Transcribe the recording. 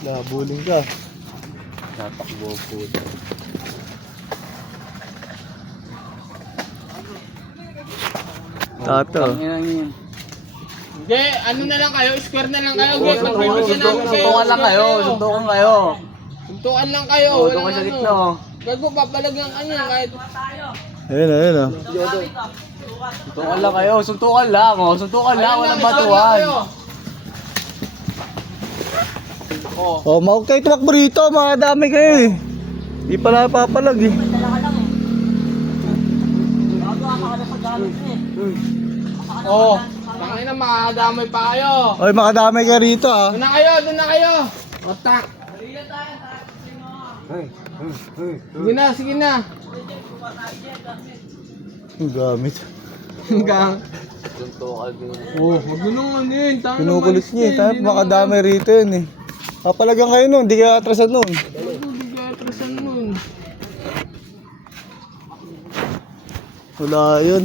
Labuling ka. Tatakbo po. Tato. Hindi, ano na lang kayo, square na lang kayo. Okay, pagbibigyan namin kayo. Suntukan lang kayo, suntukan kayo. Suntukan lang kayo. Suntukan sa gitna. Gago, papalagyan ka niya kahit... Ayun oh. Suntukan lang kayo, suntukan lang. Oh. Suntukan lang, walang batuhan. Oh, mahuwag kayo tumakbo rito, mga dami kayo eh. Di pala papalag eh. Oh, tangin na, makakadamay pa kayo. Oy, makadamay ka rito ah. Doon na kayo, doon na kayo. Otak. Sige na, sige na. Ang gamit. Hanggang. Suntukan din. Oh, huwag mo nung ano yun. Pinukulit niya eh. Tayo makadamay rito yun eh. Papalagan kayo nun, di ka atrasan nun. Hindi ka atrasan nun. Wala yun.